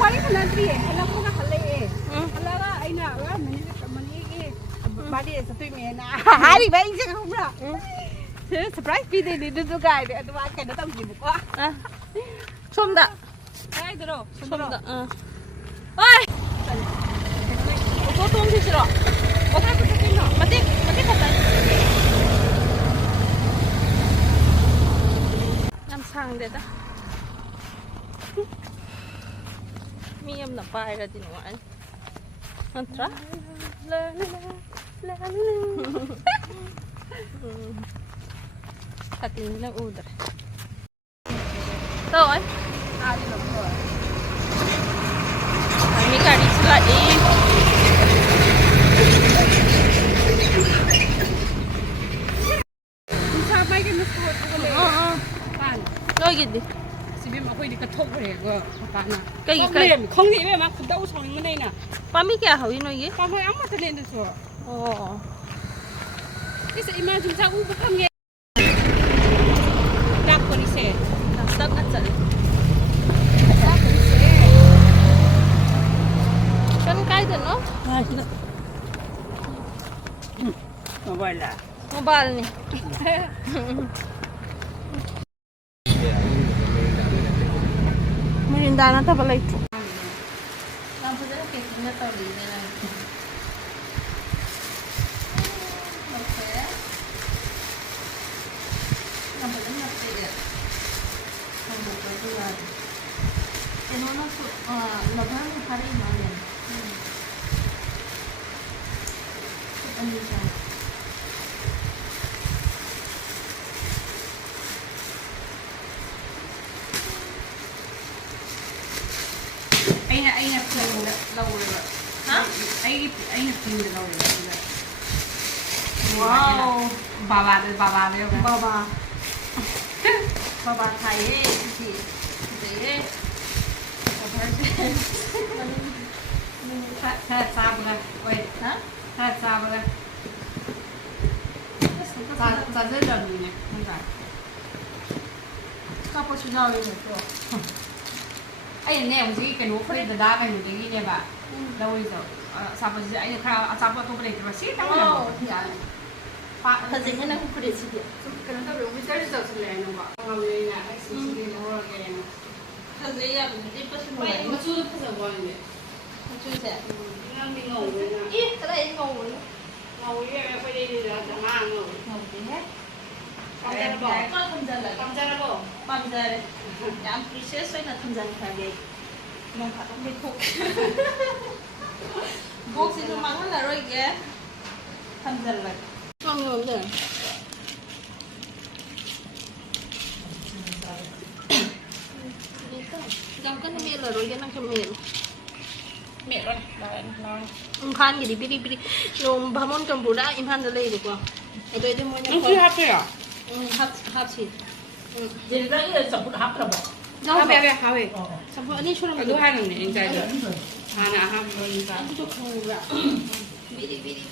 wari kanadri hala ko na khale hala ga aina ga mani body sa tui me na hari ba inse ka humra surprise pi de du guy de adu wa kai na tong ji bu ko somda ai dro somda oi 또 옮기시러 어디 그 땡겨 맞지 갔다 남상대다 미엄 나 빠이라 디노 안 안트라 사진 나 우드래 또 ơi 아니 너무 Kami kari sila Sampai ke nusu tu boleh. Kan. Loi gidi. Sibi mak kau di ketok boleh ke apa na? Kai Kong ni memang aku tahu soal mana na. Pami kya hawi no ye? Kau yang mana terlihat tu? Oh. Ini seimah jumpa aku bukan ye. Tak kau ni se. Tak acal. Tak kau ni se. Kan kai dah no? Ah, sudah. Mobile lah. Mobile ni. Merinda na ta balai tu. Lampu dah ke kena tahu di mana. Okay. Lampu dah mati dia. Lampu dah keluar. Kenapa tu? Lepas hari mana? Ini je. Aina pun lau le. Ha? Aina pun lau le. Wow. Baba le. Baba. Baba Thai eh, si. Deh. Baba je. Saya sabar le. Wait. Ha? Saya sabar le. Saya dah dulu ni. Enggak. Kau pun sudah tahu itu. Ai ne mu ji kanu khoi da da kanu ji ne ba lawai zo sa ba ji ai kha sa ba to bre ba si ta ma ya pa ta ji kana ku kure si dia kanu ta ro mi sa zo su le no ba ma le na ai si si ne ho ke ne ta ji ya ni di pas mo ma chu ta sa ba ni chu se na mi ngau ne na ih ta lai ngau ni ngau ye ba de de da sa ma ngau ngau ni he kam ja ba kau tham gia kam ja ba tham gia yang precious saya nak tham gia lagi mau kat ambil kok box itu mana lah roy ya tham gia lagi không ngồi rồi Jangan kan mel lah roy kan nak mel mẹ rồi rồi Imhan jadi biri-biri nom bhamon kambuda Imhan dah leh dekwa itu itu mau nó chưa hấp rồi hat sih Jadi ini sebut hap lah, Pak. hấp về hấp về sampai ini sudah Aduh hai này anh trai rồi. Hà nà hấp rồi anh trai. Itu kau biri-biri